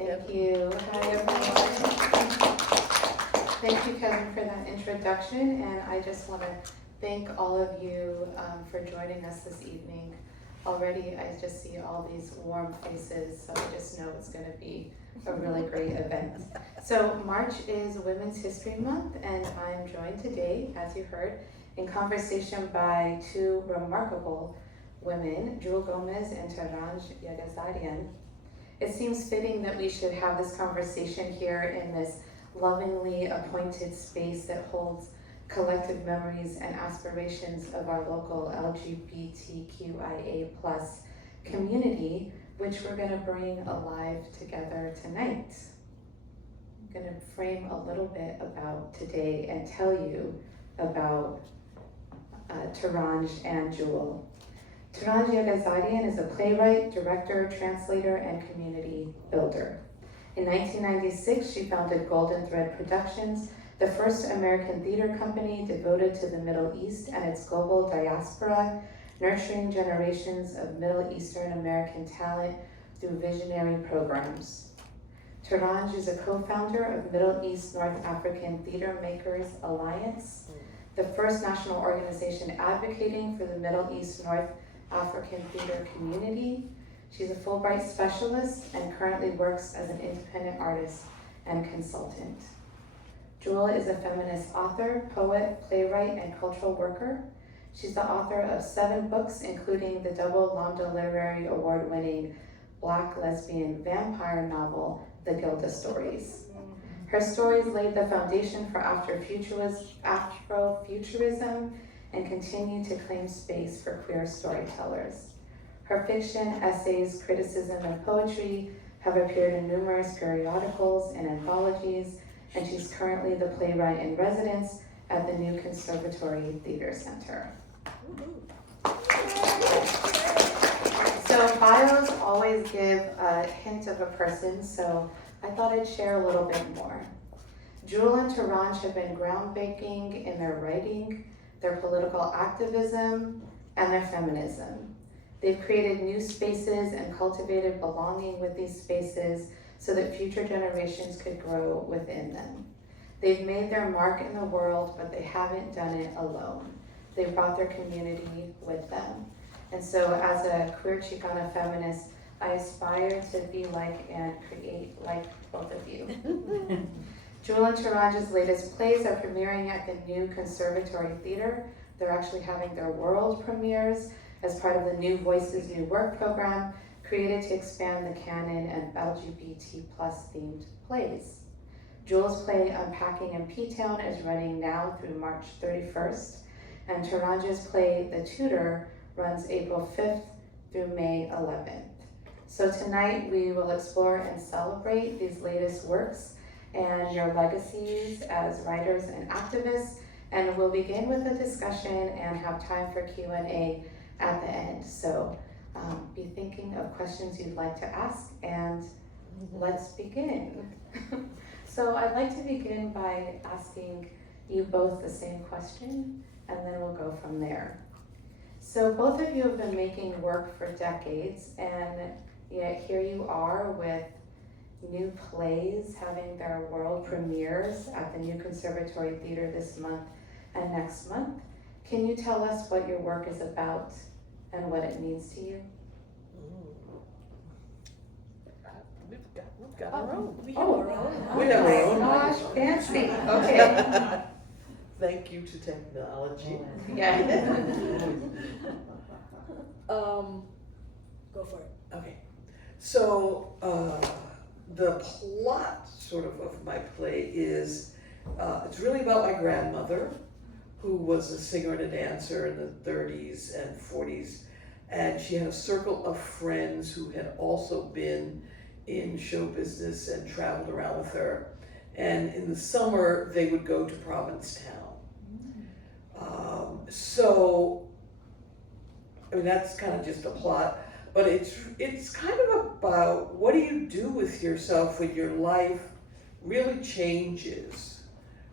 Thank you. Hi, everyone. Thank you, Kevin, for that introduction, and I just want to thank all of you for joining us this evening. Already, I just see all these warm faces, so I just know it's going to be a really great event. So March is Women's History Month, and I'm joined today, as you heard, in conversation by two remarkable women, Jewelle Gomez and Torange Yeghiazarian. It seems fitting that we should have this conversation here in this lovingly appointed space that holds collective memories and aspirations of our local LGBTQIA+ community, which we're going to bring alive together tonight. I'm going to frame a little bit about today and tell you about Torange and Jewelle. Torange Yeghiazarian is a playwright, director, translator, and community builder. In 1996, she founded Golden Thread Productions, the first American theater company devoted to the Middle East and its global diaspora, nurturing generations of Middle Eastern American talent through visionary programs. Torange is a co-founder of Middle East North African Theater Makers Alliance, the first national organization advocating for the Middle East North African theater community. She's a Fulbright specialist and currently works as an independent artist and consultant. Jewelle is a feminist author, poet, playwright, and cultural worker. She's the author of 7 books, including the double Lambda Literary Award-winning Black lesbian vampire novel, The Gilda Stories. Her stories laid the foundation for Afrofuturism and continue to claim space for queer storytellers. Her fiction, essays, criticism, and poetry have appeared in numerous periodicals and anthologies, and she's currently the playwright in residence at the new Conservatory Theatre Center. So bios always give a hint of a person, so I thought I'd share a little bit more. Jewelle and Torange have been groundbreaking in their writing, their political activism, and their feminism. They've created new spaces and cultivated belonging with these spaces so that future generations could grow within them. They've made their mark in the world, but they haven't done it alone. They've brought their community with them. And so as a queer Chicana feminist, I aspire to be like and create like both of you. Jewelle and Torange's latest plays are premiering at the new Conservatory Theatre. They're actually having their world premieres as part of the New Voices, New Work program, created to expand the canon and LGBT+ themed plays. Jewelle's play Unpacking in P-Town is running now through March 31st, and Torange's play The Tutor runs April 5th through May 11th. So tonight we will explore and celebrate these latest works and your legacies as writers and activists, and we'll begin with a discussion and have time for Q&A at the end. So be thinking of questions you'd like to ask, and let's begin. So I'd like to begin by asking you both the same question, and then we'll go from there. So both of you have been making work for decades, and yet here you are with new plays having their world premieres at the new Conservatory Theatre this month and next month. Can you tell us what your work is about and what it means to you? We've got our own. We have our own. We have our own. Gosh, fancy. Okay. Thank you to technology. Yeah. Go for it. Okay. So the plot sort of my play is it's really about my grandmother, who was a singer and a dancer in the 30s and 40s, and she had a circle of friends who had also been in show business and traveled around with her. And in the summer, they would go to Provincetown. So, I mean, that's kind of just a plot, but it's kind of about what do you do with yourself when your life really changes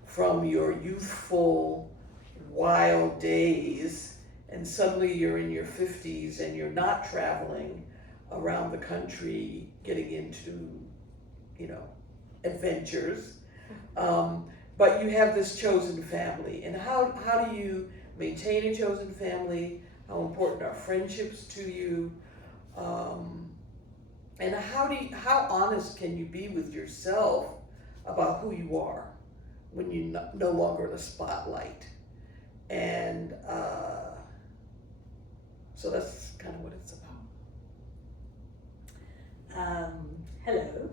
from your youthful, wild days, and suddenly you're in your 50s and you're not traveling around the country getting into adventures. But you have this chosen family, and how do you maintain a chosen family? How important are friendships to you? And how honest can you be with yourself about who you are when you're no longer in the spotlight? And so that's kind of what it's about. Hello.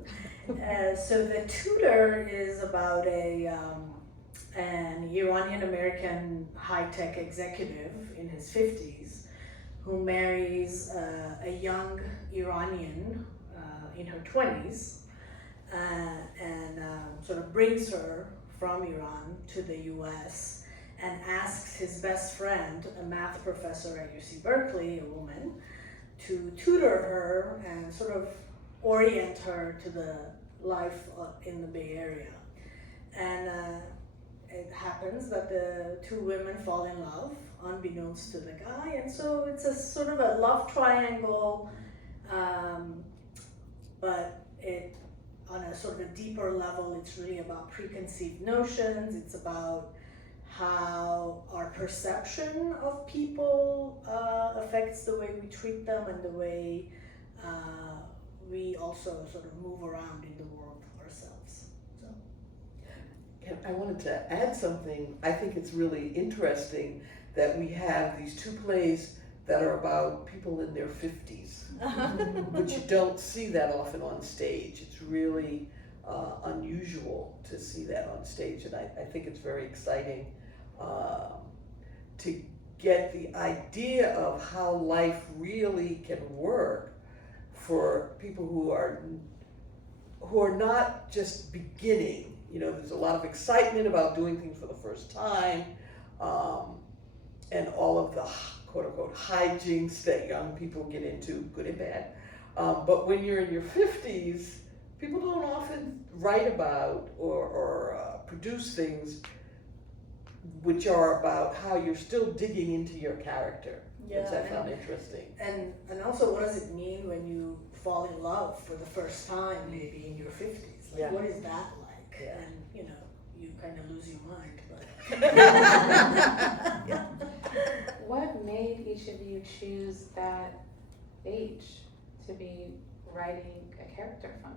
So the Tutor is about an Iranian-American high-tech executive in his 50s who marries a young Iranian in her 20s and sort of brings her from Iran to the US and asks his best friend, a math professor at UC Berkeley, a woman, to tutor her and sort of orient her to the life in the Bay Area. And it happens that the two women fall in love, unbeknownst to the guy, and so it's a sort of a love triangle, but it, on a sort of a deeper level, it's really about preconceived notions. It's about how our perception of people affects the way we treat them and the way we also sort of move around in the world ourselves. So. And I wanted to add something. I think it's really interesting that we have these two plays that are about people in their 50s, but you don't see that often on stage. It's really unusual to see that on stage, and I think it's very exciting to get the idea of how life really can work for people who are not just beginning. There's a lot of excitement about doing things for the first time, and all of the quote-unquote hijinks that young people get into, good and bad. But when you're in your 50s, people don't often write about or produce things which are about how you're still digging into your character, which I found interesting. And also, what does it mean when you fall in love for the first time, maybe in your 50s? Like, what is that like? Yeah. And you kind of lose your mind. But Yeah. What made each of you choose that age to be writing a character from?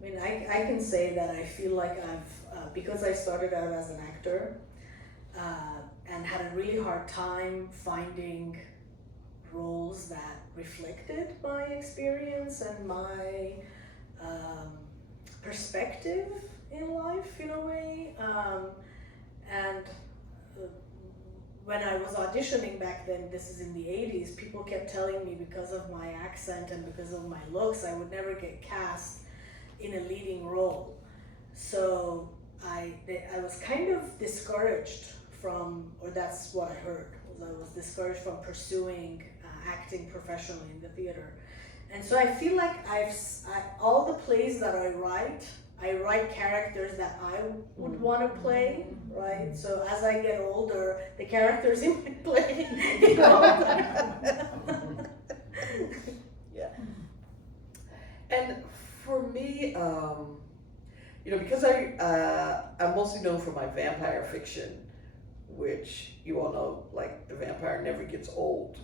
I mean, I can say that I feel like I've, because I started out as an actor and had a really hard time finding roles that reflected my experience and my perspective in life in a way. And when I was auditioning back then, this is in the 80s, people kept telling me because of my accent and because of my looks, I would never get cast in a leading role. So I was kind of discouraged from, or that's what I heard, was I was discouraged from pursuing acting professionally in the theater. And so I feel like all the plays that I write characters that I would want to play, right? So as I get older, the characters in my play get older. Yeah. And for me, because I'm mostly known for my vampire fiction, which you all know, like the vampire never gets old.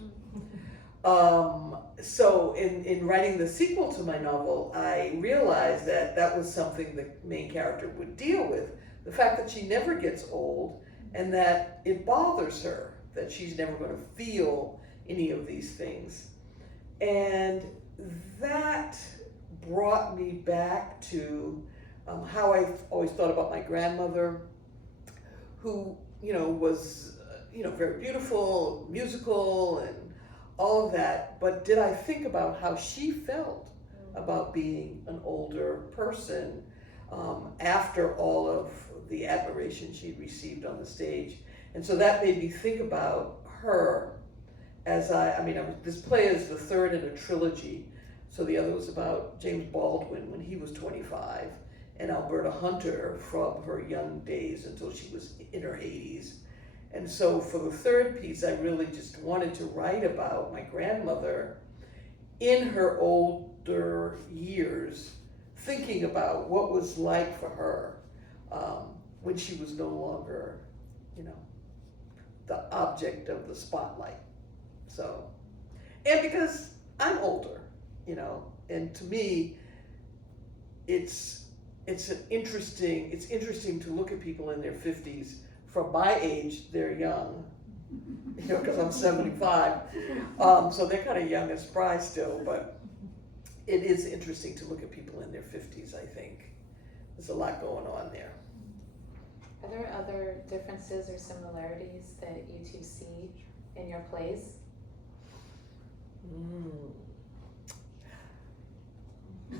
So in writing the sequel to my novel, I realized that was something the main character would deal with. The fact that she never gets old and that it bothers her, that she's never going to feel any of these things. And that brought me back to how I've always thought about my grandmother, who, was, very beautiful, musical, and all of that, but did I think about how she felt about being an older person after all of the admiration she received on the stage? And so that made me think about her as this play is the third in a trilogy. So the other was about James Baldwin when he was 25, and Alberta Hunter from her young days until she was in her 80s. And so for the third piece, I really just wanted to write about my grandmother in her older years, thinking about what was like for her when she was no longer, you know, the object of the spotlight. So, and because I'm older, you know, and to me, it's interesting to look at people in their 50s. From my age, they're young, you know, because I'm 75, so they're kind of young and spry still, but it is interesting to look at people in their 50s, I think. There's a lot going on there. Are there other differences or similarities that you two see in your plays?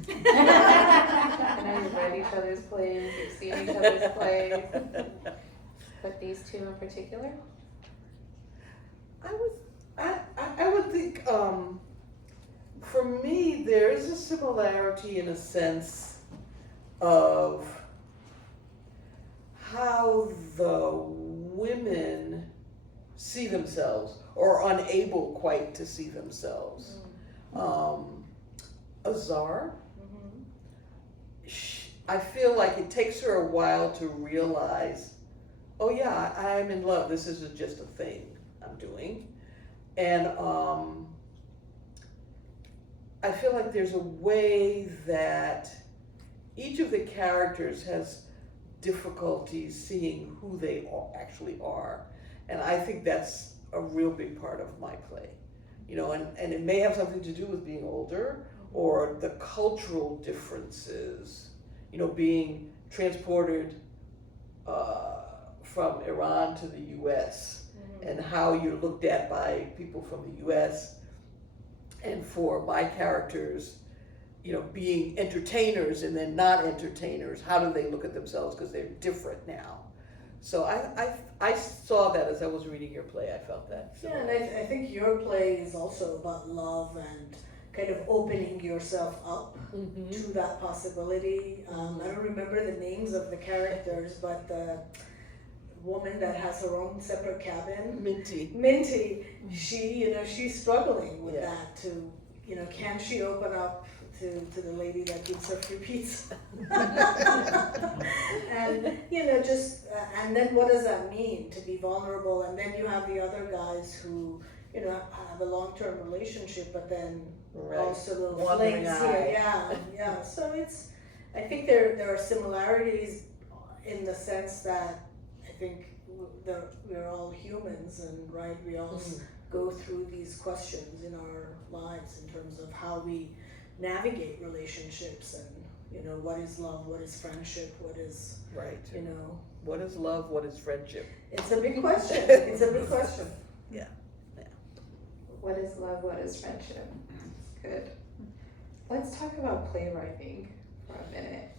I know you've read each other's plays, you've seen each other's plays, but these two in particular? I would think, for me, there is a similarity in a sense of how the women see themselves, or unable quite to see themselves. Azar, I feel like it takes her a while to realize, oh yeah, I'm in love, this isn't just a thing I'm doing. And I feel like there's a way that each of the characters has difficulties seeing who they actually are. And I think that's a real big part of my play. You know, and it may have something to do with being older, or the cultural differences, you know, being transported from Iran to the US, and how you're looked at by people from the US. And for my characters, you know, being entertainers and then not entertainers, how do they look at themselves, because they're different now. So I saw that as I was reading your play. I felt that. Yeah, and I think your play is also about love and kind of opening yourself up to that possibility. I don't remember the names of the characters, but the woman that has her own separate cabin, Minty, she, you know, she's struggling with that to, you know, can she open up to the lady that gives her free pizza? And, you know, just, and then what does that mean to be vulnerable? And then you have the other guys who, you know, have a long-term relationship, but then also little flings here. Yeah. So it's, I think there are similarities in the sense that I think we're all humans, and we all go through these questions in our lives in terms of how we navigate relationships, and, you know, what is love, what is friendship, what is, you know, what is love, what is friendship? It's a big question. It's a big question. Yeah. What is love, what is friendship? Good. Let's talk about playwriting for a minute.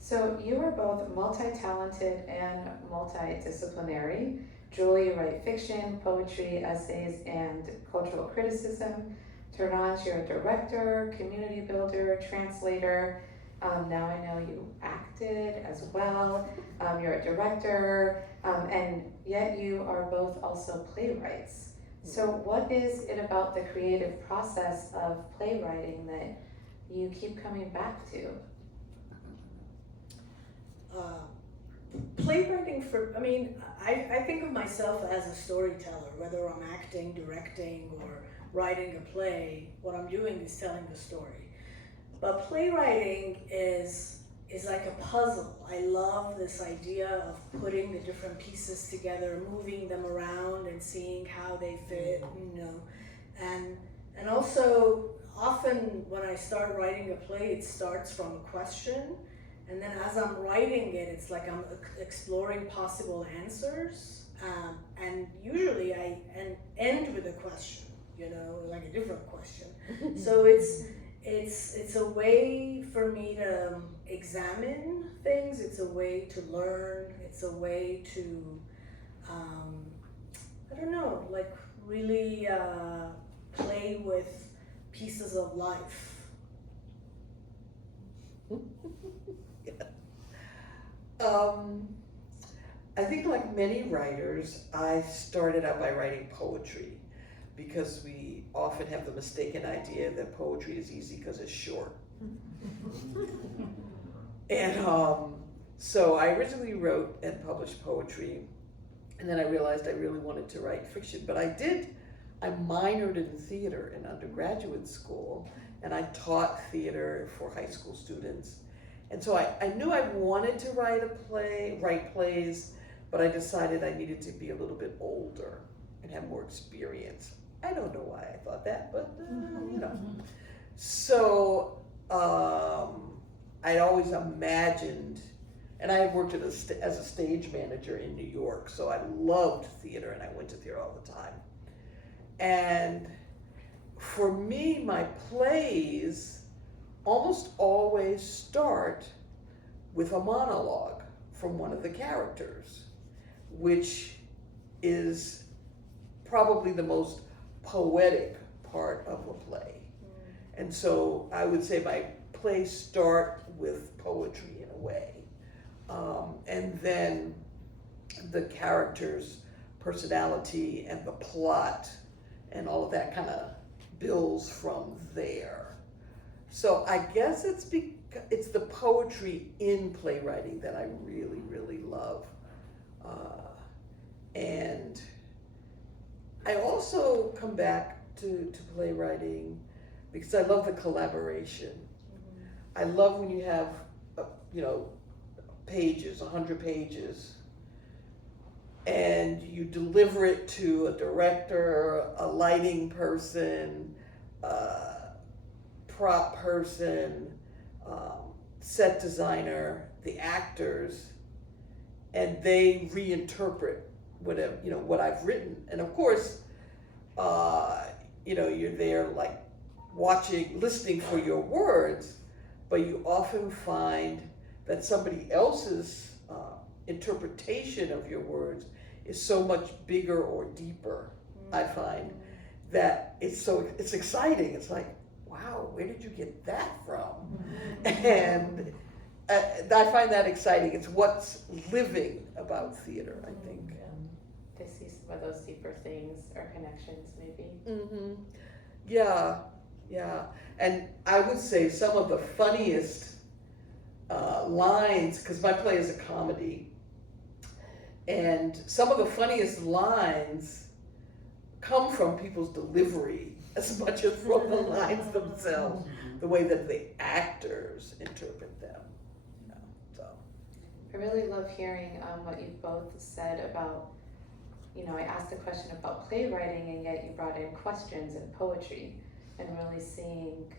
So you are both multi-talented and multidisciplinary. Jewelle, you write fiction, poetry, essays, and cultural criticism. Torange, you're a director, community builder, translator. Now I know you acted as well. You're a director, and yet you are both also playwrights. So what is it about the creative process of playwriting that you keep coming back to? Playwriting I think of myself as a storyteller, whether I'm acting, directing, or writing a play. What I'm doing is telling the story. But playwriting is like a puzzle. I love this idea of putting the different pieces together, moving them around and seeing how they fit, you know. And also, often when I start writing a play, it starts from a question. And then as I'm writing it, it's like I'm exploring possible answers. And usually I end with a question, you know, like a different question. So it's a way for me to examine things. It's a way to learn. It's a way to, I don't know, like really play with pieces of life. I think, like many writers, I started out by writing poetry, because we often have the mistaken idea that poetry is easy because it's short. And so I originally wrote and published poetry, and then I realized I really wanted to write fiction. But I minored in theater in undergraduate school, and I taught theater for high school students. And so I knew I wanted to write plays, but I decided I needed to be a little bit older and have more experience. I don't know why I thought that, but you know. So I'd always imagined, and I had worked as a stage manager in New York, so I loved theater, and I went to theater all the time. And for me, my plays almost always start with a monologue from one of the characters, which is probably the most poetic part of a play. And so I would say my plays start with poetry in a way. And then the character's personality and the plot and all of that kind of builds from there. So I guess it's the poetry in playwriting that I really, really love. And I also come back to playwriting because I love the collaboration. I love when you have, pages, 100 pages, and you deliver it to a director, a lighting person, prop person, set designer, the actors, and they reinterpret what I've written. And of course, you're there like listening for your words, but you often find that somebody else's interpretation of your words is so much bigger or deeper. I find that it's exciting. It's like, wow, where did you get that from? And I find that exciting. It's what's living about theater, I think. To see some of those deeper things or connections, maybe. Mm-hmm. Yeah. And I would say some of the funniest lines, because my play is a comedy, and some of the funniest lines come from people's delivery as much as from the lines themselves, the way that the actors interpret them. So I really love hearing what you both said about, I asked a question about playwriting, and yet you brought in questions and poetry, and really seeing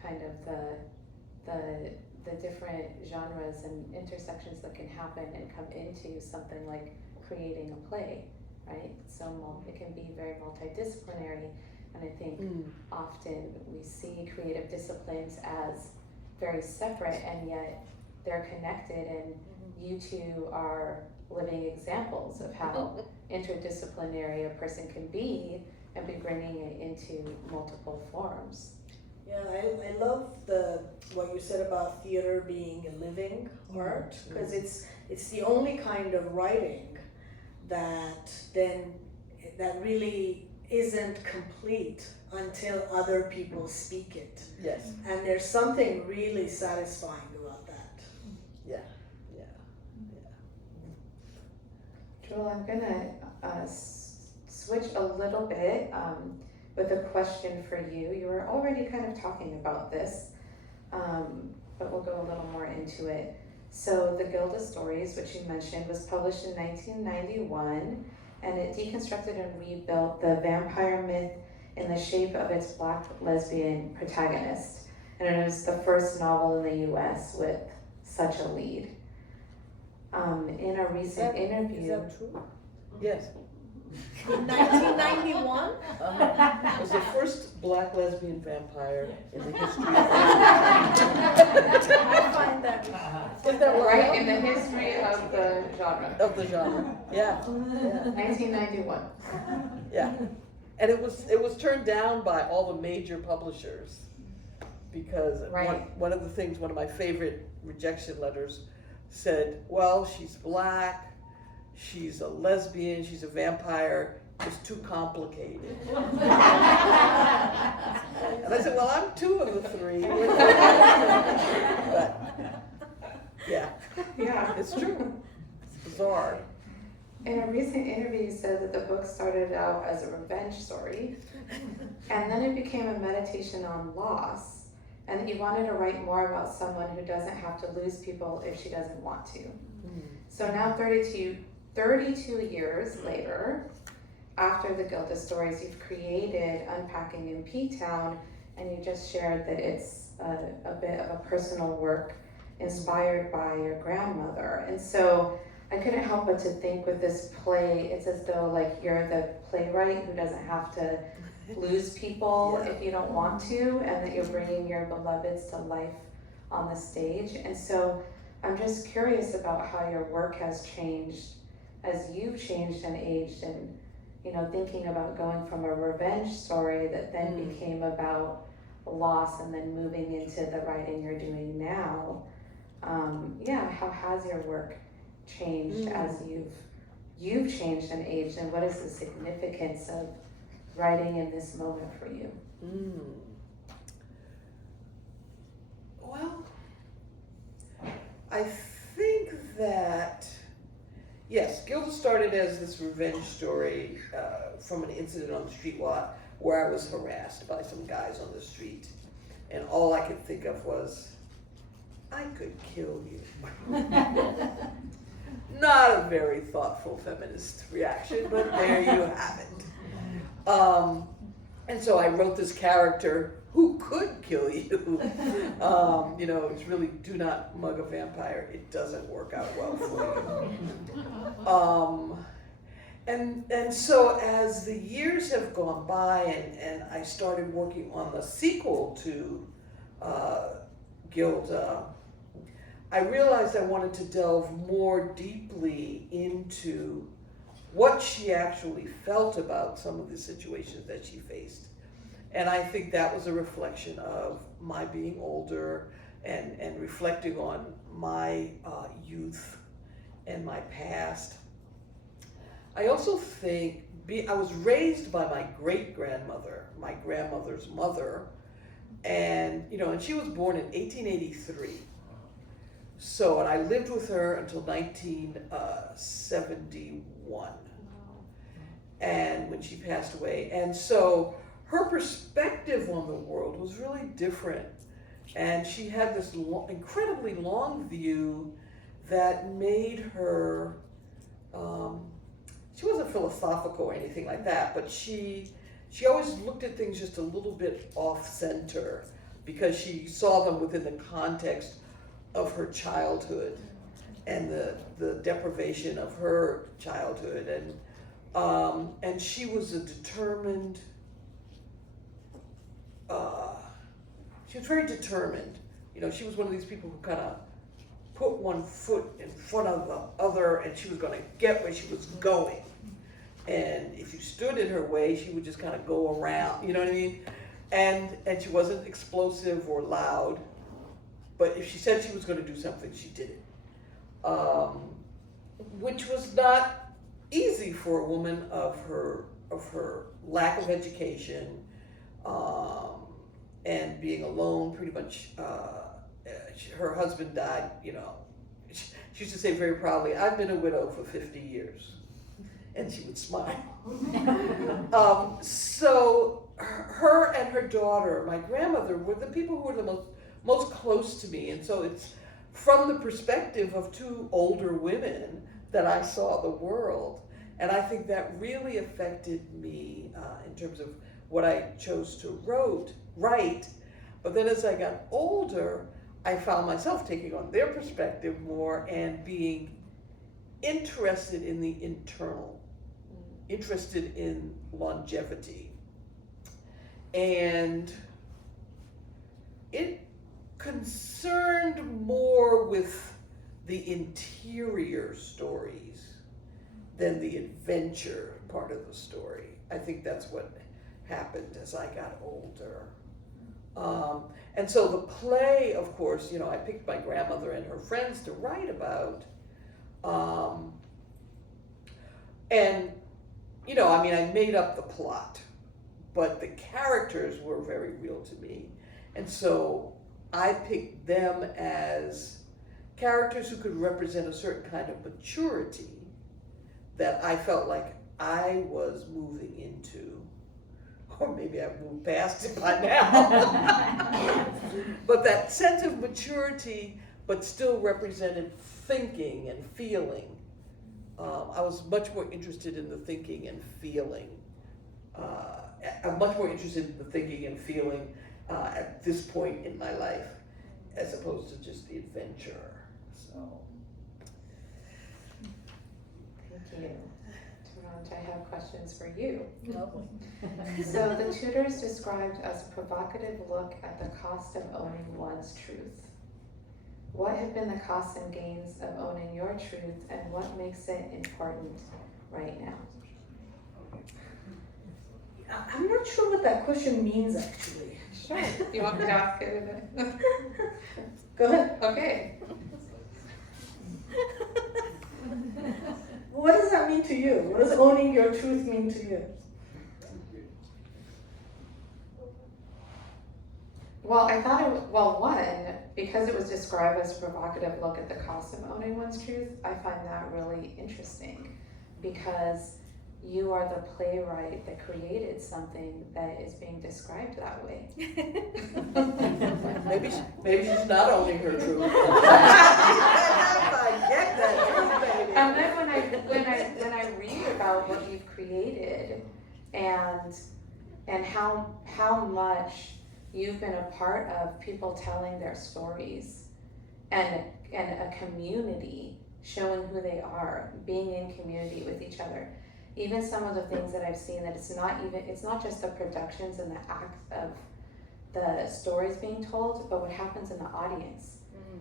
kind of the different genres and intersections that can happen and come into something like creating a play, right? So it can be very multidisciplinary, and I think often we see creative disciplines as very separate, and yet they're connected, and you two are living examples of how interdisciplinary a person can be and be bringing it into multiple forms. Yeah, I love what you said about theater being a living art, because it's the only kind of writing that really isn't complete until other people speak it. yes, And there's something really satisfying about that. yeah. Jewelle, I'm gonna switch a little bit with a question for you. You were already kind of talking about this, but we'll go a little more into it. So the Gilda Stories, which you mentioned, was published in 1991, and it deconstructed and rebuilt the vampire myth in the shape of its Black lesbian protagonist. And it was the first novel in the US with such a lead. In a recent interview... Is that true? Yes. 1991? It was the first Black lesbian vampire in the history of I find that. Is that Right, in the history of the genre. Of the genre, yeah. 1991. Yeah. And it was turned down by all the major publishers because Right. one of the things, one of my favorite rejection letters said, well, she's Black, she's a lesbian, she's a vampire, was too complicated. And I said, well, I'm 2 of the 3. But, yeah, it's true. It's bizarre. In a recent interview, you said that the book started out as a revenge story, and then it became a meditation on loss, and that you wanted to write more about someone who doesn't have to lose people if she doesn't want to. So now 32 years later, after the Gilda Stories, you've created Unpacking in P-Town, and you just shared that it's a bit of a personal work inspired by your grandmother. And so I couldn't help but to think with this play, it's as though like you're the playwright who doesn't have to lose people if you don't want to, and that you're bringing your beloveds to life on the stage. And so I'm just curious about how your work has changed as you've changed and aged, and you know, thinking about going from a revenge story that then became about loss and then moving into the writing you're doing now. How has your work changed as you've changed and aged, and what is the significance of writing in this moment for you? Well, I think that, yes, Gilda started as this revenge story from an incident on the street where I was harassed by some guys on the street, and all I could think of was, I could kill you. Not a very thoughtful feminist reaction, but there you have it. And so I wrote this character who could kill you. It's really, do not mug a vampire. It doesn't work out well for you. And so as the years have gone by and I started working on the sequel to Gilda, I realized I wanted to delve more deeply into what she actually felt about some of the situations that she faced. And I think that was a reflection of my being older and reflecting on my youth and my past. I also think I was raised by my great-grandmother, my grandmother's mother, and she was born in 1883. So, and I lived with her until 1971, and when she passed away. And so her perspective on the world was really different. And she had this incredibly long view that made her, she wasn't philosophical or anything like that, but she always looked at things just a little bit off center because she saw them within the context of her childhood and the deprivation of her childhood, and she was a determined. She was very determined. She was one of these people who kind of put one foot in front of the other, and she was going to get where she was going. And if you stood in her way, she would just kind of go around. You know what I mean? And she wasn't explosive or loud. But if she said she was going to do something, she did it, which was not easy for a woman of her lack of education and being alone. Pretty much, her husband died. She used to say very proudly, "I've been a widow for 50 years," and she would smile. So her and her daughter, my grandmother, were the people who were the most close to me. And so it's from the perspective of 2 older women that I saw the world. And I think that really affected me in terms of what I chose to write. But then as I got older, I found myself taking on their perspective more and being interested in the internal, interested in longevity. And it concerned more with the interior stories than the adventure part of the story. I think that's what happened as I got older. And so the play, of course, I picked my grandmother and her friends to write about. And I mean, I made up the plot, but the characters were very real to me. And so I picked them as characters who could represent a certain kind of maturity that I felt like I was moving into, or maybe I've moved past it by now. But that sense of maturity, but still represented thinking and feeling. I was much more interested in the thinking and feeling. I'm much more interested in the thinking and feeling at this point in my life, as opposed to just the adventure. So. Thank you. Torange, I have questions for you. Lovely. So the Tutor is described as a provocative look at the cost of owning one's truth. What have been the costs and gains of owning your truth, and what makes it important right now? I'm not sure what that question means, actually. Sure. You want me to ask it? Go ahead. Okay. What does that mean to you? What does owning your truth mean to you? Well, I thought one, because it was described as a provocative look at the cost of owning one's truth, I find that really interesting, because you are the playwright that created something that is being described that way. Maybe she's not owning her truth. I get that truth, baby. And then when I read about what you've created and how much you've been a part of people telling their stories and a community showing who they are, being in community with each other. Even some of the things that I've seen, that it's not just the productions and the act of the stories being told, but what happens in the audience.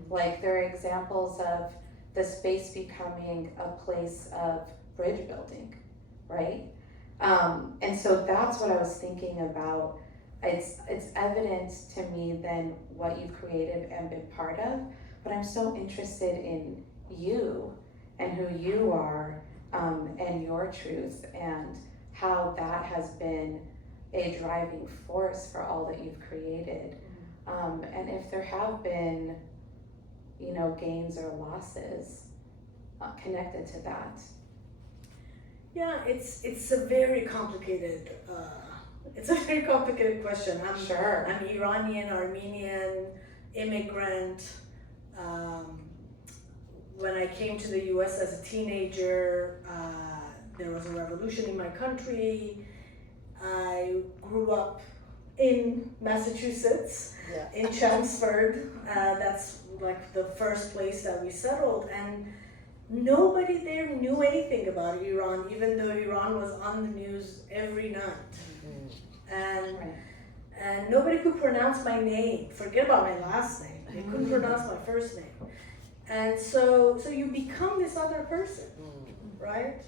Like, there are examples of the space becoming a place of bridge building, right? And so that's what I was thinking about. It's evident to me then what you've created and been part of, but I'm so interested in you and who you are, and your truth, and how that has been a driving force for all that you've created. And if there have been, gains or losses connected to that. Yeah, it's a very complicated question. Sure. I'm Iranian, Armenian, immigrant. When I came to the US as a teenager, there was a revolution in my country. I grew up in Massachusetts, in Chelmsford. That's like the first place that we settled, and nobody there knew anything about Iran, even though Iran was on the news every night. And nobody could pronounce my name. Forget about my last name. They couldn't pronounce my first name. And so you become this other person, right?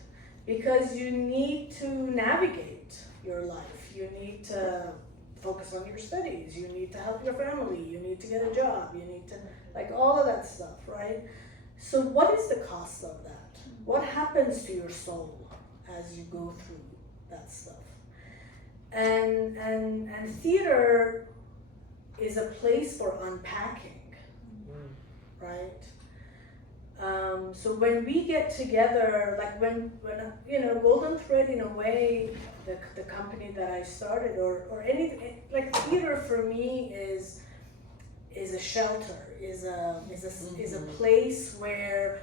Because you need to navigate your life. You need to focus on your studies. You need to help your family. You need to get a job. You need to, like, all of that stuff, right? So what is the cost of that? What happens to your soul as you go through that stuff? And theater is a place for unpacking, right? So when we get together, like when Golden Thread, in a way, the company that I started, or anything, like, theater for me is a shelter, is a place where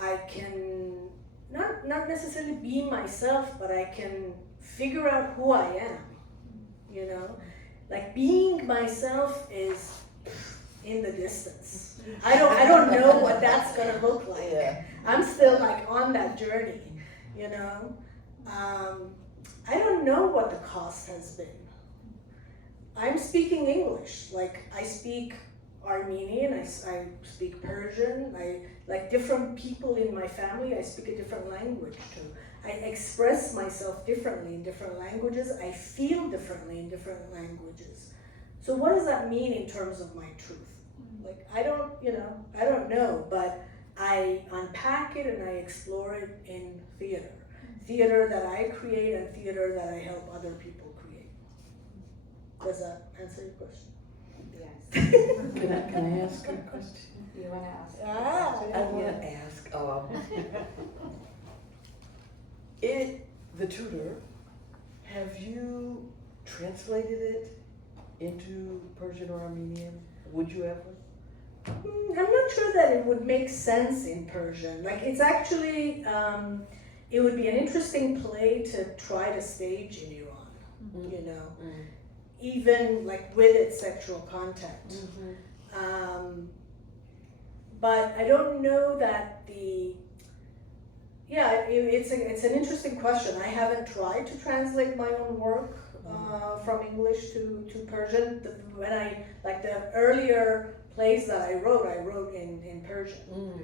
I can not necessarily be myself, but I can figure out who I am. Like, being myself is in the distance. I don't know what that's gonna look like. Yeah. I'm still, like, on that journey, I don't know what the cost has been. I'm speaking English. Like, I speak Armenian, I speak Persian, like different people in my family, I speak a different language too. I express myself differently in different languages, I feel differently in different languages. So what does that mean in terms of my truth? Like, I don't know, but I unpack it and I explore it in theater. theater that I create and theater that I help other people create. Does that answer your question? Yes. Can I ask a question? You want to ask? Ah. I want to ask, the Tutor, have you translated it into Persian or Armenian? Would you ever? I'm not sure that it would make sense in Persian. Like, it's actually, it would be an interesting play to try to stage in Iran, you know, even like with its sexual content. But I don't know that it's an interesting question. I haven't tried to translate my own work from English to Persian. The earlier plays that I wrote in Persian.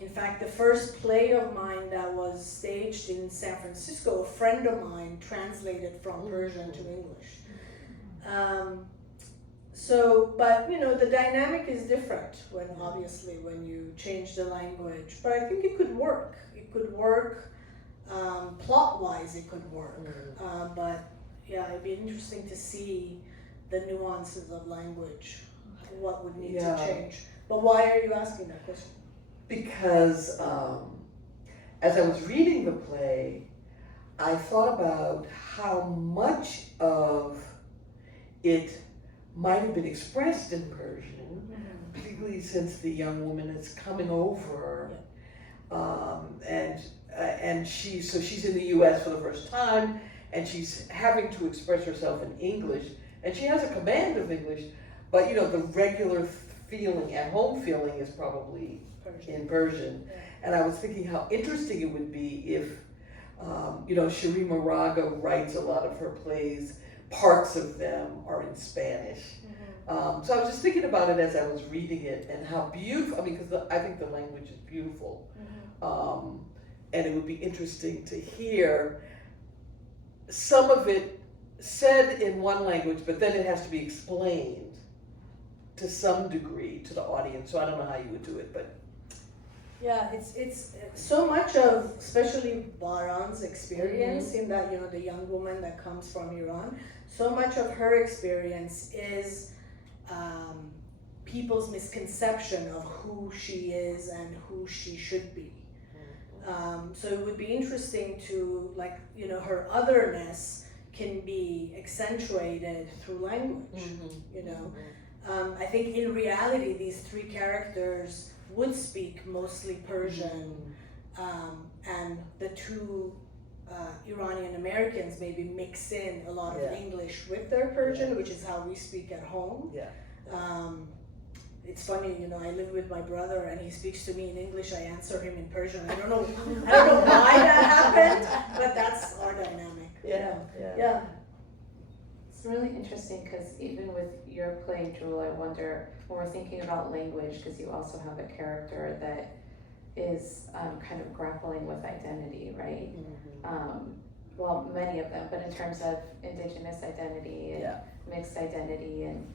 In fact, the first play of mine that was staged in San Francisco, a friend of mine translated from Persian to English. But you know, the dynamic is different when you change the language. But I think it could work. It could work plot-wise. It could work. But yeah, it'd be interesting to see the nuances of language. What would need to change? But why are you asking that question? Because as I was reading the play, I thought about how much of it might have been expressed in Persian, particularly since the young woman is coming over, and she's in the U.S. for the first time, and she's having to express herself in English, and she has a command of English, but you know, the regular feeling, at home feeling, is probably in Persian. And I was thinking how interesting it would be if, you know, Sharima Raga writes a lot of her plays, parts of them are in Spanish. So I was just thinking about it as I was reading it, and how beautiful, I mean, because I think the language is beautiful. And it would be interesting to hear some of it said in one language, but then it has to be explained to some degree to the audience. So I don't know how you would do it, but yeah, it's so much of, especially Bahran's experience in that, you know, the young woman that comes from Iran, so much of her experience is people's misconception of who she is and who she should be. So it would be interesting to, like, you know, her otherness can be accentuated through language, you know. I think in reality, these three characters would speak mostly Persian, and the two Iranian Americans maybe mix in a lot of English with their Persian, which is how we speak at home. It's funny, you know, I live with my brother and he speaks to me in English, I answer him in Persian. I don't know why that happened, but that's our dynamic. Yeah. It's really interesting because even with your play, Jewelle, I wonder, when we're thinking about language, because you also have a character that is kind of grappling with identity, right? Well, many of them, but in terms of Indigenous identity and mixed identity, and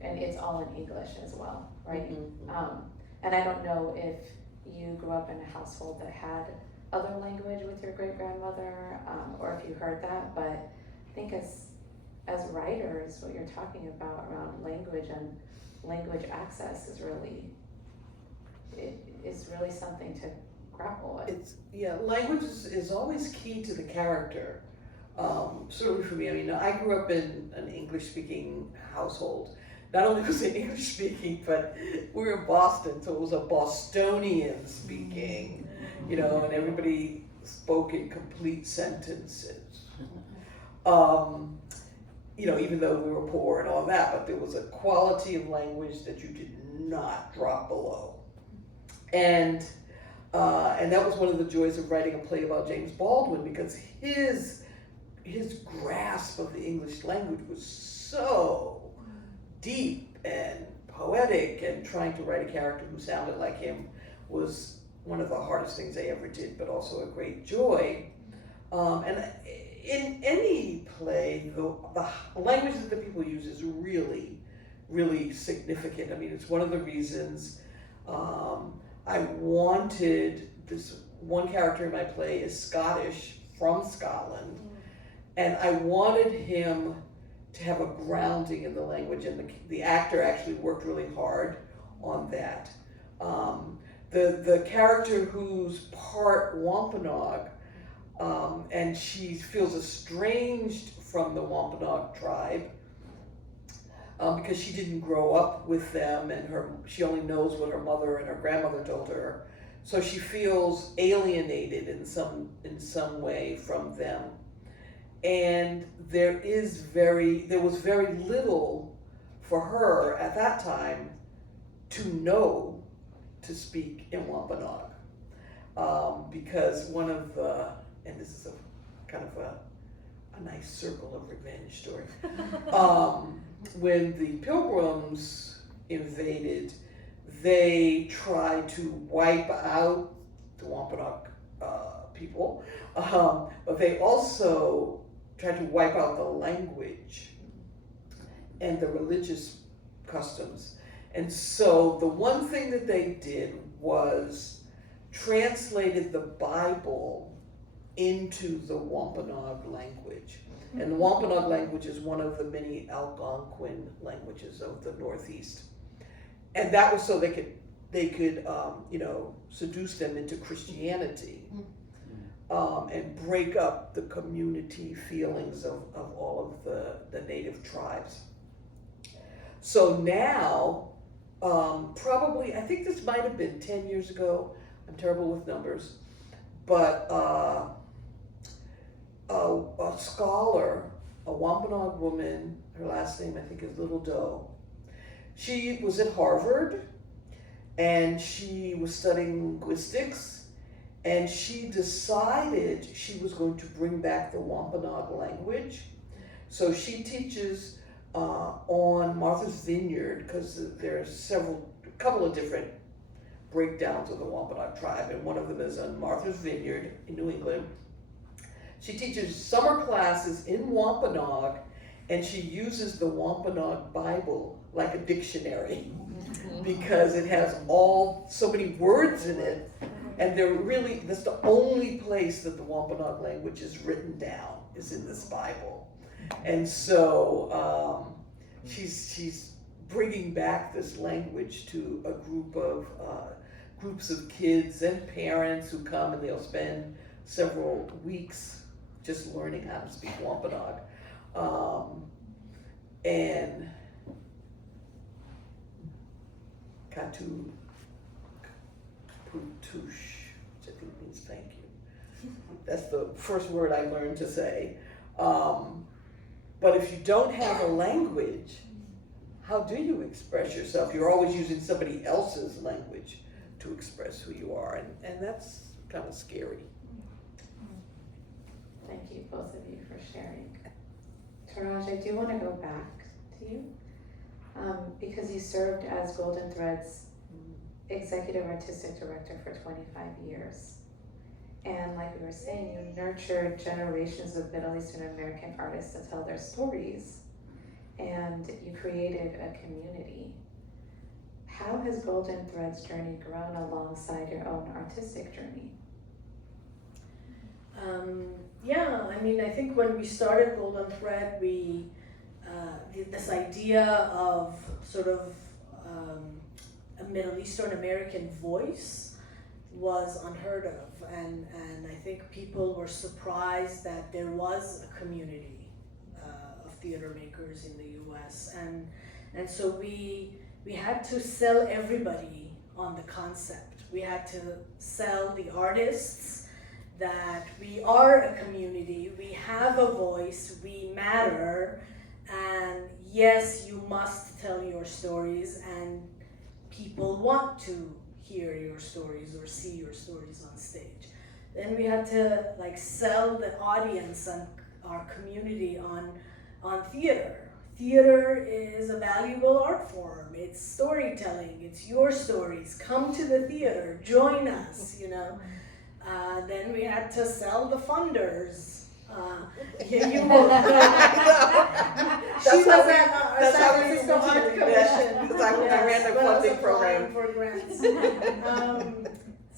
it's all in English as well, right? And I don't know if you grew up in a household that had other language with your great-grandmother, or if you heard that, but I think as writers, what you're talking about around language and language access is really something to grapple with. Language is always key to the character. Certainly for me, I mean, I grew up in an English-speaking household. Not only was it English-speaking, but we were in Boston, so it was a Bostonian speaking, you know, and everybody spoke in complete sentences. You know, even though we were poor and all that, but there was a quality of language that you did not drop below. And that was one of the joys of writing a play about James Baldwin, because his grasp of the English language was so deep and poetic, and trying to write a character who sounded like him was one of the hardest things I ever did, but also a great joy. And in any play, the language that the people use is really, really significant. I mean, it's one of the reasons I wanted this one character in my play is Scottish, from Scotland, and I wanted him to have a grounding in the language, and the actor actually worked really hard on that. The character who's part Wampanoag, and she feels estranged from the Wampanoag tribe because she didn't grow up with them, and she only knows what her mother and her grandmother told her. So she feels alienated in some way from them. And there was very little for her at that time to know to speak in Wampanoag. Because one of the, and this is a kind of a nice circle of revenge story. When the Pilgrims invaded, they tried to wipe out the Wampanoag people, but they also tried to wipe out the language and the religious customs. And so the one thing that they did was translated the Bible into the Wampanoag language. And the Wampanoag language is one of the many Algonquin languages of the Northeast. And that was so they could seduce them into Christianity, and break up the community feelings of all of the native tribes. So now, probably, I think this might have been 10 years ago, I'm terrible with numbers, but a scholar, a Wampanoag woman, her last name I think is Little Doe, she was at Harvard and she was studying linguistics, and she decided she was going to bring back the Wampanoag language. So she teaches on Martha's Vineyard, because there's a couple of different breakdowns of the Wampanoag tribe, and one of them is on Martha's Vineyard in New England. She teaches summer classes in Wampanoag, and she uses the Wampanoag Bible like a dictionary because it has so many words in it, and that's the only place that the Wampanoag language is written down, is in this Bible. And so she's bringing back this language to a groups of kids and parents who come, and they'll spend several weeks just learning how to speak Wampanoag. And Katu Putush, which I think means thank you. That's the first word I learned to say. But if you don't have a language, how do you express yourself? You're always using somebody else's language to express who you are, and that's kind of scary. Thank you, both of you, for sharing. Torange, I do want to go back to you because you served as Golden Thread's Executive Artistic Director for 25 years. And like we were saying, you nurtured generations of Middle Eastern American artists to tell their stories, and you created a community. How has Golden Thread's journey grown alongside your own artistic journey? I think when we started Golden Thread, we this idea of sort of a Middle Eastern American voice was unheard of, and I think people were surprised that there was a community of theater makers in the U.S. and so we had to sell everybody on the concept. We had to sell the artists that we are a community, we have a voice, we matter, and yes, you must tell your stories, and people want to hear your stories or see your stories on stage. Then we had to sell the audience and our community on theater. Theater is a valuable art form. It's storytelling. It's your stories. Come to the theater. Join us. Then we had to sell the funders. She was at our San Francisco Art Commission. I ran the funding program for grants.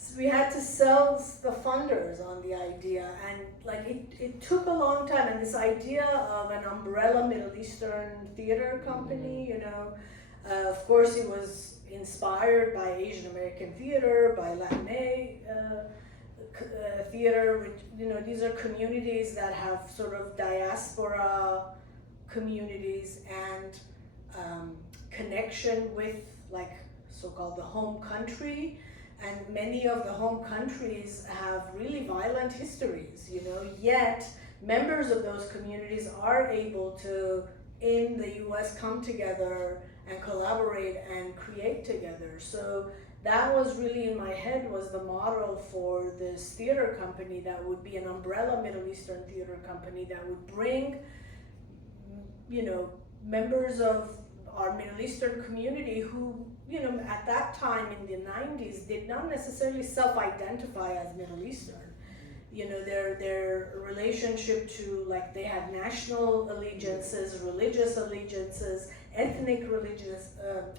So we had to sell the funders on the idea, and like it took a long time. And this idea of an umbrella Middle Eastern theater company, you know, of course it was inspired by Asian American theater, by Latin theater, which, you know, these are communities that have sort of diaspora communities and connection with like so-called the home country. And many of the home countries have really violent histories, you know, yet members of those communities are able to, in the US, come together and collaborate and create together. So that was really in my head, was the model for this theater company that would be an umbrella Middle Eastern theater company that would bring, you know, members of our Middle Eastern community who, you know, at that time in the 90s did not necessarily self-identify as Middle Eastern. You know, their relationship to, like, they had national allegiances, religious allegiances, ethnic religious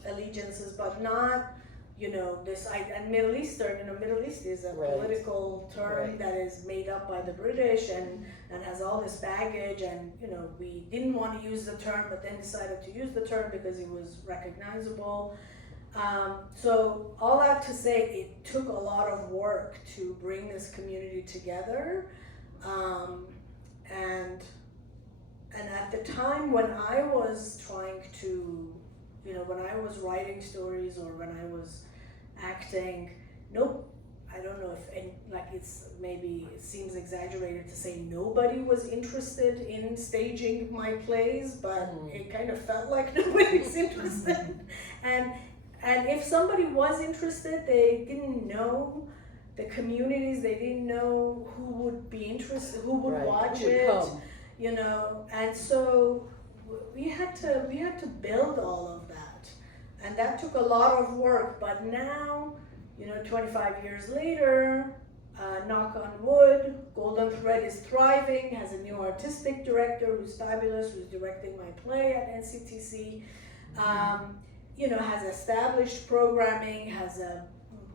allegiances, but not, you know, this, and Middle Eastern, you know, Middle East is a political term that is made up by the British and has all this baggage, and, you know, we didn't want to use the term, but then decided to use the term because it was recognizable. So all that to say, it took a lot of work to bring this community together, and at the time when I was trying to, you know, when I was writing stories or when I was acting, I don't know if, and like, it's maybe, it seems exaggerated to say nobody was interested in staging my plays, but it kind of felt like nobody was interested. And if somebody was interested, they didn't know the communities, they didn't know who would be interested, who would watch it, you know, and so we had to build all of that, and that took a lot of work. But now, you know, 25 years later, knock on wood, Golden Thread is thriving, has a new artistic director who's fabulous, who's directing my play at NCTC. You know, has established programming, has a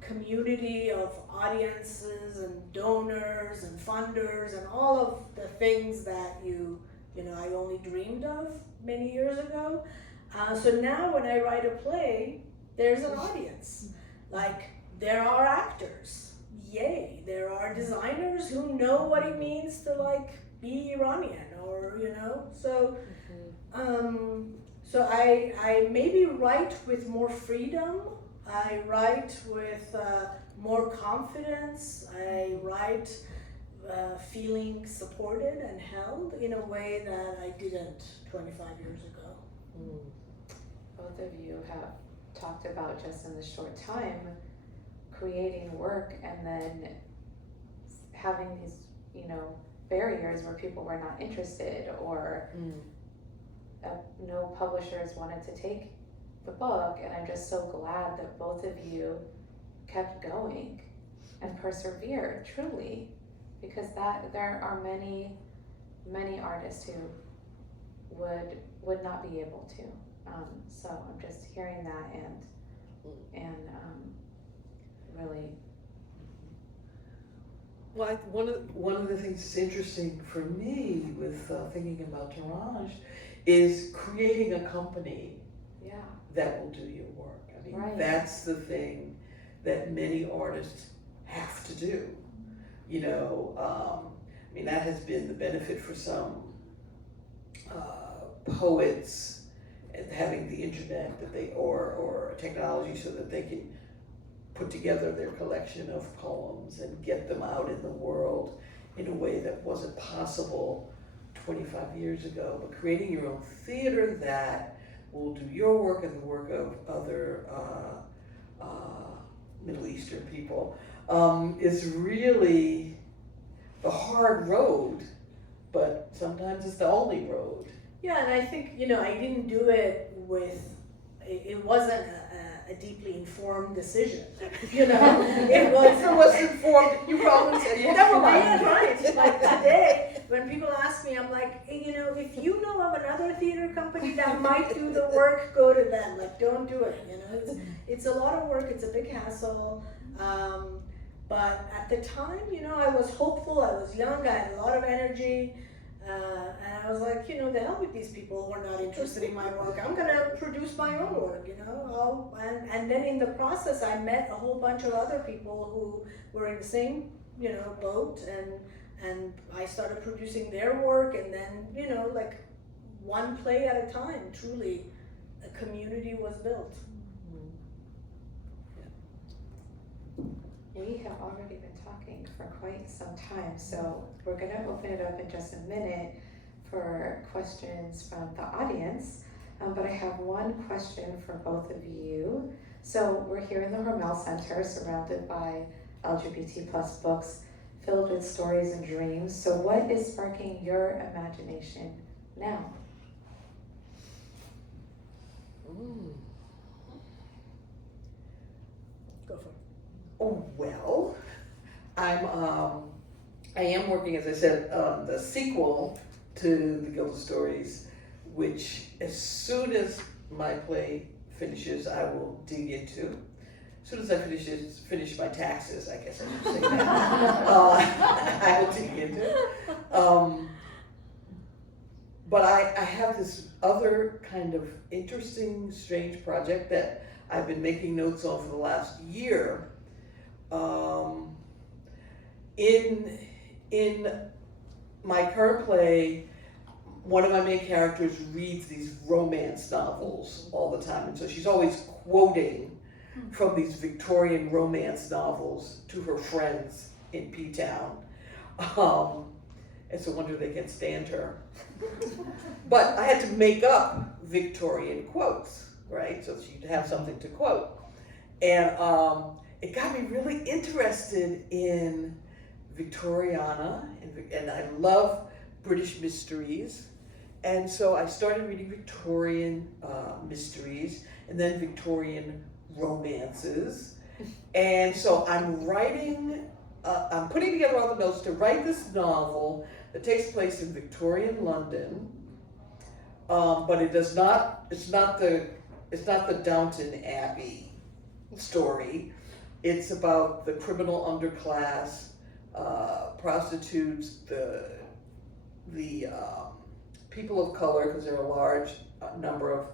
community of audiences and donors and funders and all of the things that you know, I only dreamed of many years ago. So now when I write a play, there's an audience. Like, there are actors, yay. There are designers who know what it means to, like, be Iranian, or, you know, so so I maybe write with more freedom, I write with more confidence, I write feeling supported and held in a way that I didn't 25 years ago. Both of you have talked about, just in the short time, creating work and then having these, you know, barriers where people were not interested, or no publishers wanted to take the book. And I'm just so glad that both of you kept going and persevered, truly, because that there are many artists who would not be able to. So I'm just hearing that and really. Well, one of the things that's interesting for me with thinking about Torange is creating a company that will do your work. I mean, that's the thing that many artists have to do. You know, I mean, that has been the benefit for some poets, and having the internet that they or technology so that they can put together their collection of poems and get them out in the world in a way that wasn't possible 25 years ago. But creating your own theater that will do your work and the work of other Middle Eastern people is really the hard road, but sometimes it's the only road. Yeah, and I think, you know, I didn't do it with, it wasn't a deeply informed decision, you know. It was informed, you probably said, yeah, never mind. Right. Like today, when people ask me, I'm like, hey, you know, if you know of another theater company that might do the work, go to them. Like, don't do it, you know. It's a lot of work, it's a big hassle. But at the time, I was hopeful, I was young, I had a lot of energy, and I was like, the hell with these people who are not interested in my work. I'm gonna produce my own work, and then in the process, I met a whole bunch of other people who were in the same, boat, and I started producing their work, and then, like one play at a time, truly, a community was built. We have already been talking for quite some time, so we're going to open it up in just a minute for questions from the audience. But I have one question for both of you. So we're here in the Hormel Center, surrounded by LGBT plus books filled with stories and dreams. So what is sparking your imagination now? Go for it. Oh, well, I am working, as I said, on the sequel to the Gilda Stories, which as soon as my play finishes, I will dig into. As soon as I finish my taxes, I guess I should say that, I will dig into. But I have this other kind of interesting, strange project that I've been making notes on for the last year. In my current play, one of my main characters reads these romance novels all the time, and so she's always quoting from these Victorian romance novels to her friends in P-Town. It's a wonder they can stand her. But I had to make up Victorian quotes, right? So she'd have something to quote. And it got me really interested in Victoriana, and I love British mysteries. And so I started reading Victorian mysteries and then Victorian romances. And so I'm putting together all the notes to write this novel that takes place in Victorian London. But it's not the Downton Abbey story. It's about the criminal underclass, prostitutes, the people of color, because there are a large number of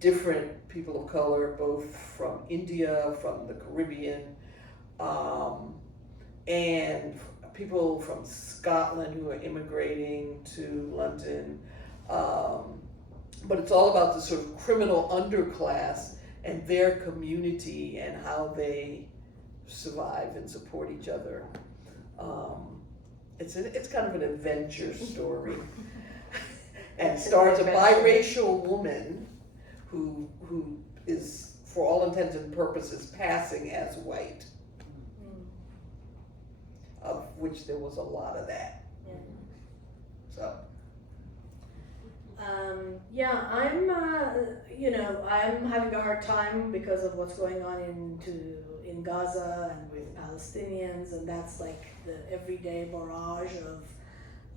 different people of color, both from India, from the Caribbean, and people from Scotland who are immigrating to London. But it's all about the sort of criminal underclass and their community and how they survive and support each other. It's kind of an adventure story. And stars a biracial woman who is, for all intents and purposes, passing as white, of which there was a lot of that. Yeah. So. I'm having a hard time because of what's going on in Gaza and with Palestinians, and that's like the everyday barrage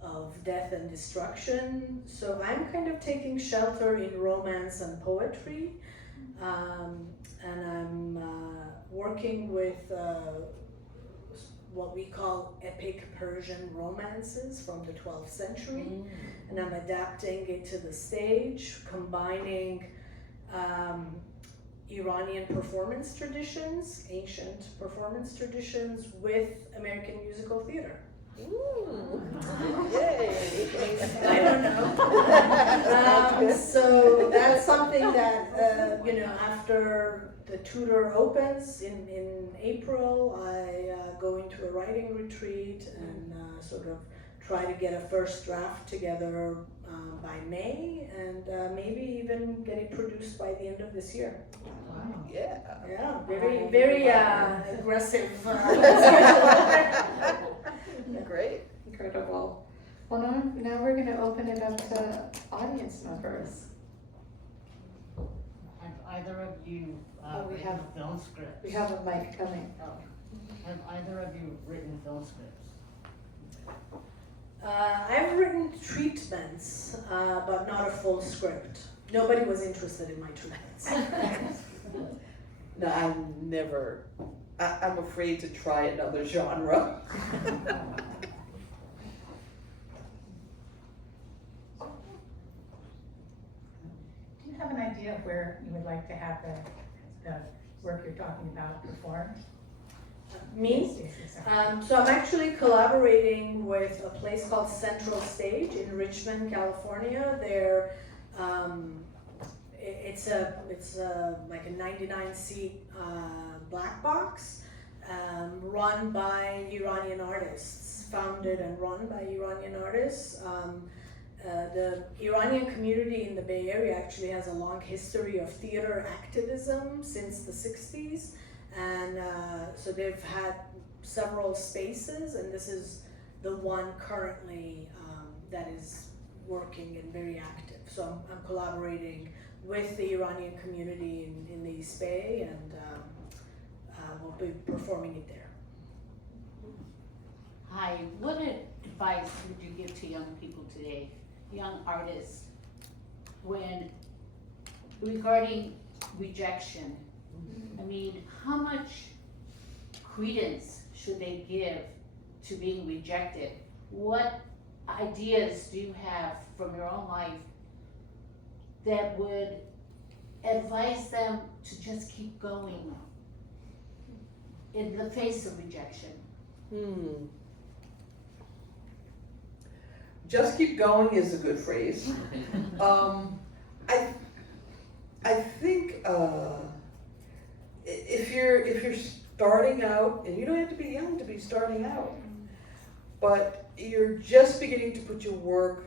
of death and destruction. So I'm kind of taking shelter in romance and poetry, and I'm working with what we call epic Persian romances from the 12th century, and I'm adapting it to the stage, combining Iranian performance traditions, ancient performance traditions, with American musical theater. Ooh. Yay! I don't know. So that's something that, after the Tutor opens in April, I go into a writing retreat and sort of try to get a first draft together by May, and maybe even get it produced by the end of this year. Wow. Yeah. Yeah, very aggressive. Great. Incredible. Well, now we're going to open it up to audience members. Have either of you we written have- film scripts? We have a mic coming. Have either of you written film scripts? I've written treatments, but not a full script. Nobody was interested in my treatments. No, I'm afraid to try another genre. Do you have an idea of where you would like to have the work you're talking about performed? Me? Stacey, sorry. So I'm actually collaborating with a place called Central Stage in Richmond, California. They're it's a like a 99-seat black box run by Iranian artists, founded and run by Iranian artists. The Iranian community in the Bay Area actually has a long history of theater activism since the 60s. And so they've had several spaces, and this is the one currently that is working and very active. So I'm collaborating with the Iranian community in the East Bay, and we'll be performing it there. Hi, what advice would you give to young people today, young artists, when regarding rejection? I mean, how much credence should they give to being rejected? What ideas do you have from your own life that would advise them to just keep going in the face of rejection? Just keep going is a good phrase. I think if you're starting out, and you don't have to be young to be starting out, but you're just beginning to put your work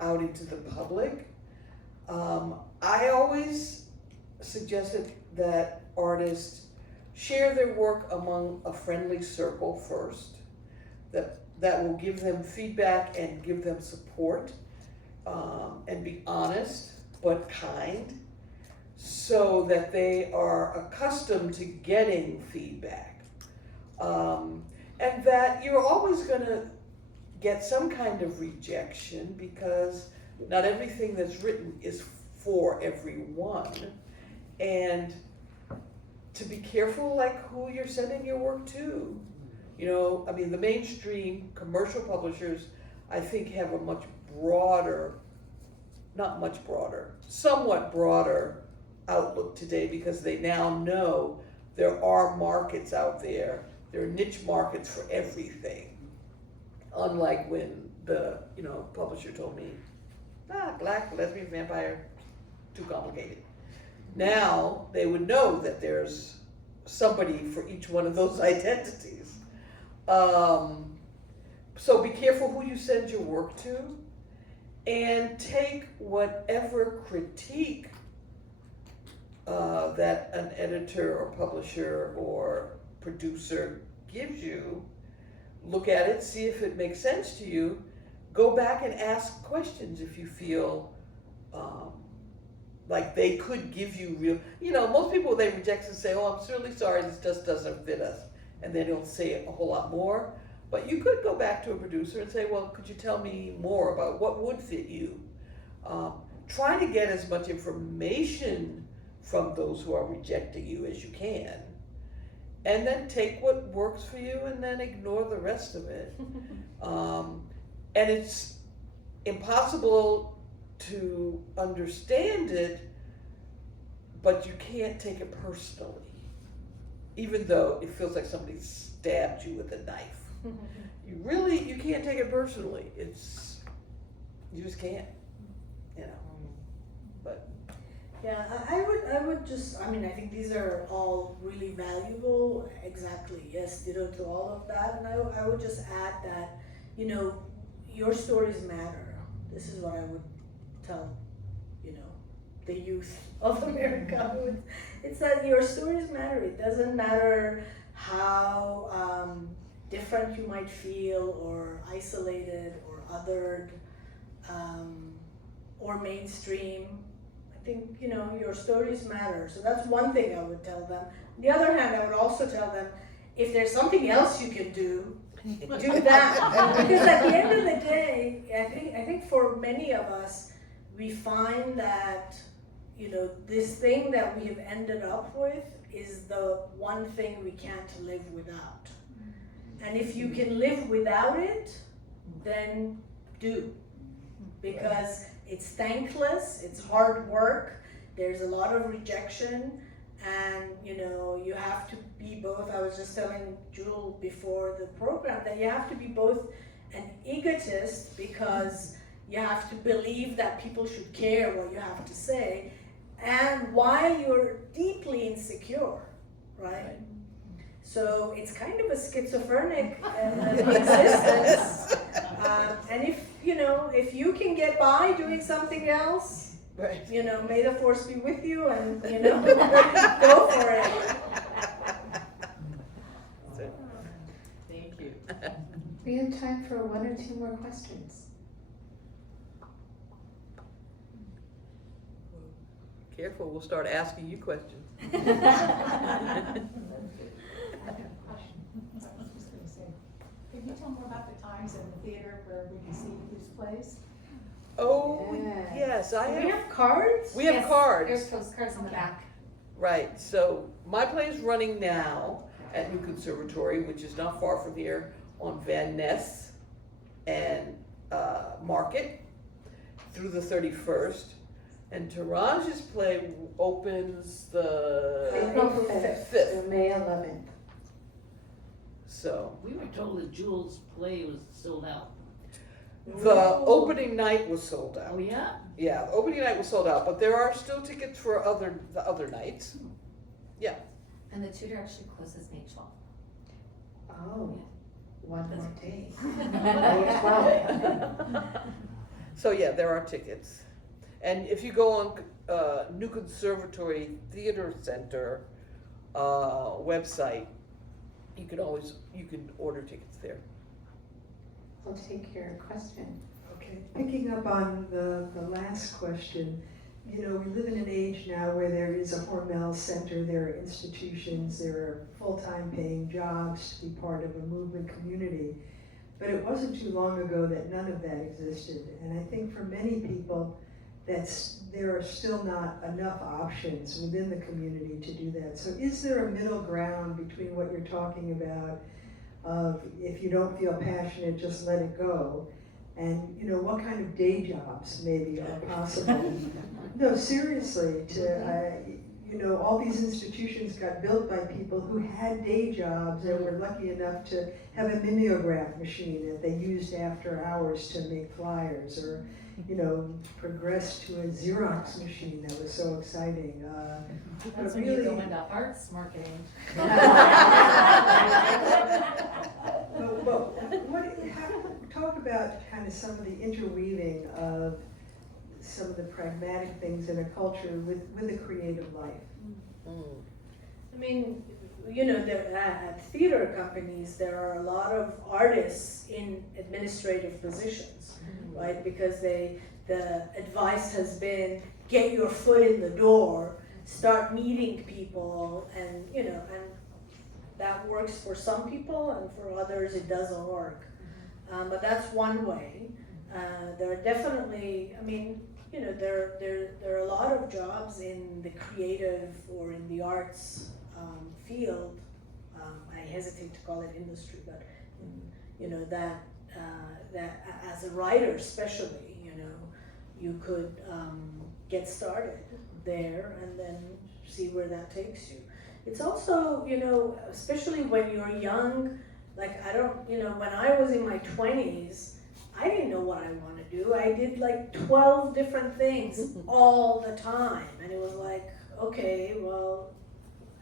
out into the public, I always suggested that artists share their work among a friendly circle first, that will give them feedback and give them support, and be honest but kind, so that they are accustomed to getting feedback. And that you're always gonna get some kind of rejection, because not everything that's written is for everyone. And to be careful like who you're sending your work to. You know, I mean, the mainstream commercial publishers, I think, have a much broader, not much broader, somewhat broader outlook today, because they now know there are markets out there. There are niche markets for everything. Unlike when the publisher told me, black, lesbian, vampire, too complicated. Now they would know that there's somebody for each one of those identities. So be careful who you send your work to, and take whatever critique that an editor or publisher or producer gives you. Look at it, see if it makes sense to you. Go back and ask questions if you feel like they could give you real, most people, they reject and say, oh, I'm really sorry, this just doesn't fit us. And then they'll say a whole lot more. But you could go back to a producer and say, well, could you tell me more about what would fit you? Try to get as much information from those who are rejecting you as you can. And then take what works for you and then ignore the rest of it. And it's impossible to understand it, but you can't take it personally. Even though it feels like somebody stabbed you with a knife. You can't take it personally. You just can't, but. Yeah, I would just, I think these are all really valuable, exactly, yes, ditto to all of that, and I would just add that, your stories matter. This is what I would tell, the youth of America. It's that your stories matter. It doesn't matter how different you might feel, or isolated, or othered, or mainstream. I think, your stories matter. So that's one thing I would tell them. On the other hand, I would also tell them, if there's something else you can do that. Because at the end of the day, I think for many of us, we find that this thing that we have ended up with is the one thing we can't live without. And if you can live without it, then do. Because it's thankless, it's hard work, there's a lot of rejection, and you have to be both. I was just telling Jewelle before the program that you have to be both an egotist, because you have to believe that people should care what you have to say, and while you're deeply insecure, right? So it's kind of a schizophrenic existence. And if you can get by doing something else, Right. may the force be with you, and go for it. Thank you. We have time for one or two more questions. Careful, we'll start asking you questions. I have a question. I was just gonna say, can you tell more about the times in the theater where we can see these plays? Oh, Yes. yes, I We have. have cards? We have There's cards. postcards on the back. Right, so my play is running now at New Conservatory, which is not far from here, on Van Ness and Market through the 31st. And Torange's play opens the April 5th 5th. through May 11th. So We were told that Jewelle's play was sold out. the opening night was sold out. Oh, yeah? Yeah, the opening night was sold out, but there are still tickets for the other nights. And the tutor actually closes May 12th. Oh, one more day. May 12th. So yeah, there are tickets. And if you go on New Conservatory Theatre Center website, you can order tickets there. I'll take your question. Okay, picking up on the last question, we live in an age now where there is a Hormel Center, there are institutions, there are full-time paying jobs to be part of a movement community. But it wasn't too long ago that none of that existed. And I think for many people, there are still not enough options within the community to do that. So is there a middle ground between what you're talking about of if you don't feel passionate, just let it go, and what kind of day jobs maybe are possible? No, seriously, all these institutions got built by people who had day jobs and were lucky enough to have a mimeograph machine that they used after hours to make flyers, or progressed to a Xerox machine that was so exciting. That's when you go into arts marketing. Talk about kind of some of the interweaving of some of the pragmatic things in a culture with a creative life. I mean, there at theater companies, there are a lot of artists in administrative positions, right? Because the advice has been, get your foot in the door, start meeting people, and and that works for some people, and for others it doesn't work. But that's one way. There are definitely, there are a lot of jobs in the creative or in the arts field. I hesitate to call it industry, but that as a writer, especially, you could get started there and then see where that takes you. It's also, especially when you're young. Like, when I was in my 20s, I didn't know what I want to do. I did like 12 different things all the time. And it was like, okay, well,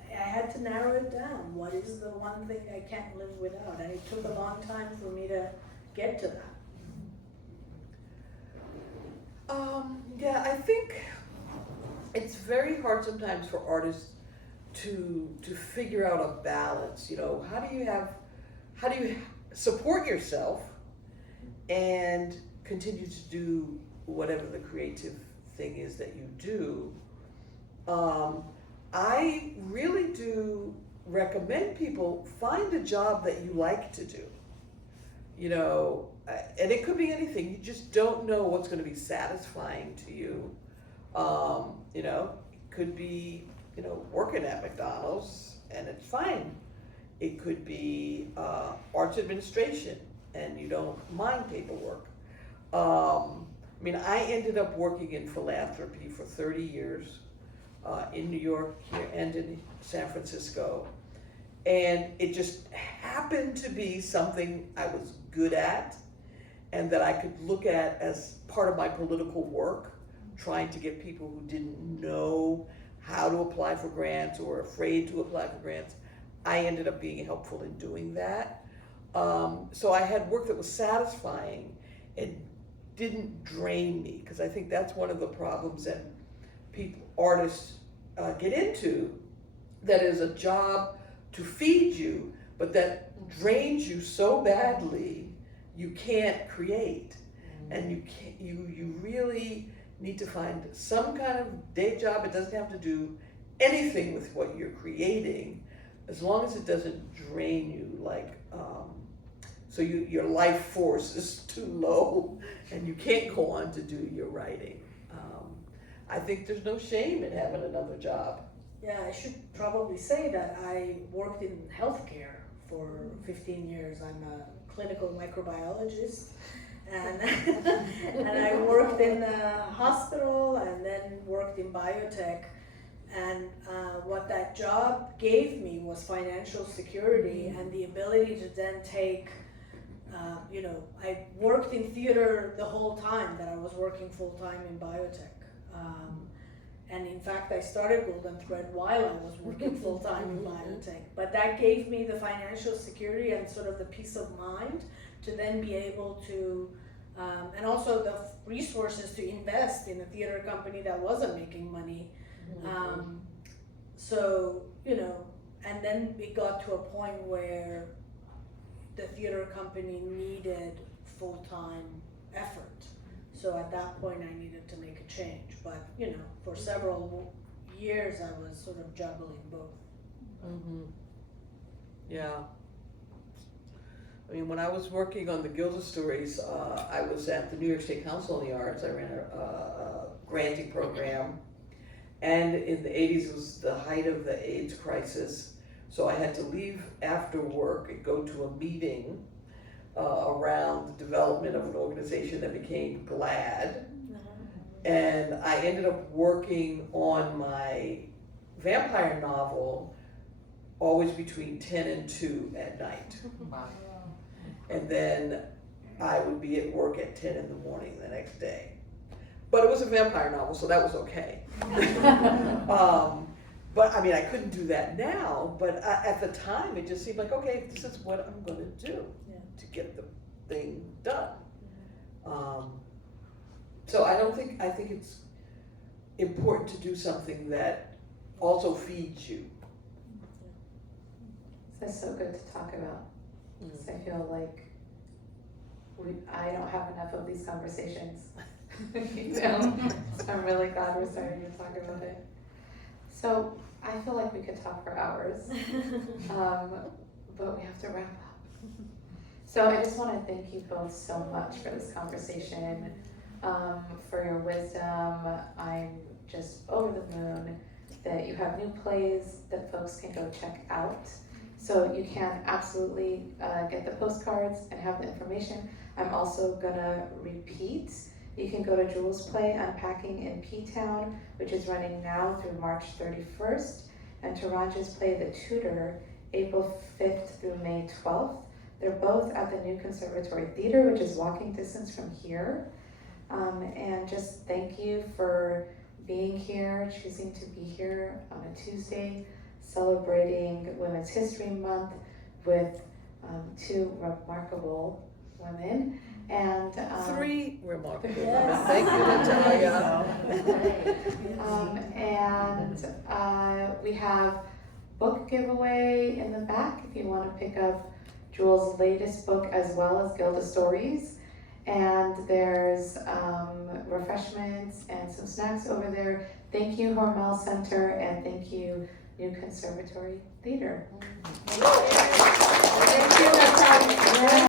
I had to narrow it down. What is the one thing I can't live without? And it took a long time for me to get to that. Yeah, I think it's very hard sometimes for artists to figure out a balance. How do you support yourself and continue to do whatever the creative thing is that you do? I really do recommend people find a job that you like to do. And it could be anything. You just don't know what's going to be satisfying to you. You know, it could be, you know, working at McDonald's and it's fine. It could be arts administration and you don't mind paperwork. I mean, I ended up working in philanthropy for 30 years in New York here and in San Francisco. And it just happened to be something I was good at and that I could look at as part of my political work, trying to get people who didn't know how to apply for grants or were afraid to apply for grants. I ended up being helpful in doing that. So I had work that was satisfying and didn't drain me, because I think that's one of the problems that artists get into, that is a job to feed you, but that drains you so badly you can't create. And you really need to find some kind of day job. It doesn't have to do anything with what you're creating, as long as it doesn't drain you, like, so your life force is too low and you can't go on to do your writing. I think there's no shame in having another job. Yeah, I should probably say that I worked in healthcare for 15 years. I'm a clinical microbiologist, and and I worked in a hospital and then worked in biotech. And what that job gave me was financial security and the ability to then take, you know, I worked in theater the whole time that I was working full time in biotech. And in fact, I started Golden Thread while I was working full time in biotech. But that gave me the financial security and sort of the peace of mind to then be able to, and also the resources to invest in a theater company that wasn't making money. So, you know, and then we got to a point where the theater company needed full-time effort. So at that point I needed to make a change, but you know, for several years I was sort of juggling both. Yeah. I mean, when I was working on the Gilda Stories, I was at the New York State Council on the Arts. I ran a granting program. And in the 80s, it was the height of the AIDS crisis. So I had to leave after work and go to a meeting around the development of an organization that became GLAAD. And I ended up working on my vampire novel always between 10 and 2 at night. And then I would be at work at 10 in the morning the next day. But it was a vampire novel, so that was okay. But I mean, I couldn't do that now, but at the time it just seemed like, okay, this is what I'm gonna do to get the thing done. So I think it's important to do something that also feeds you. That's so good to talk about. Because I feel like I don't have enough of these conversations. You know? So I'm really glad we're starting to talk about it. So I feel like we could talk for hours, but we have to wrap up. So I just want to thank you both so much for this conversation, for your wisdom. I'm just over the moon that you have new plays that folks can go check out. So you can absolutely get the postcards and have the information. I'm also gonna repeat. You can go to Jewelle's play, Unpacking in P-Town, which is running now through March 31st, and Torange's play, The Tutor, April 5th through May 12th. They're both at the new Conservatory Theatre, which is walking distance from here. And just thank you for being here, choosing to be here on a Tuesday, celebrating Women's History Month with two remarkable women. And 3 remarkable women. Yes. Thank you, Natalia. And we have book giveaway in the back if you want to pick up Jewelle's latest book as well as Gilda Stories. And there's refreshments and some snacks over there. Thank you, Hormel Center, and thank you, New Conservatory Theatre. Thank you, Natalia.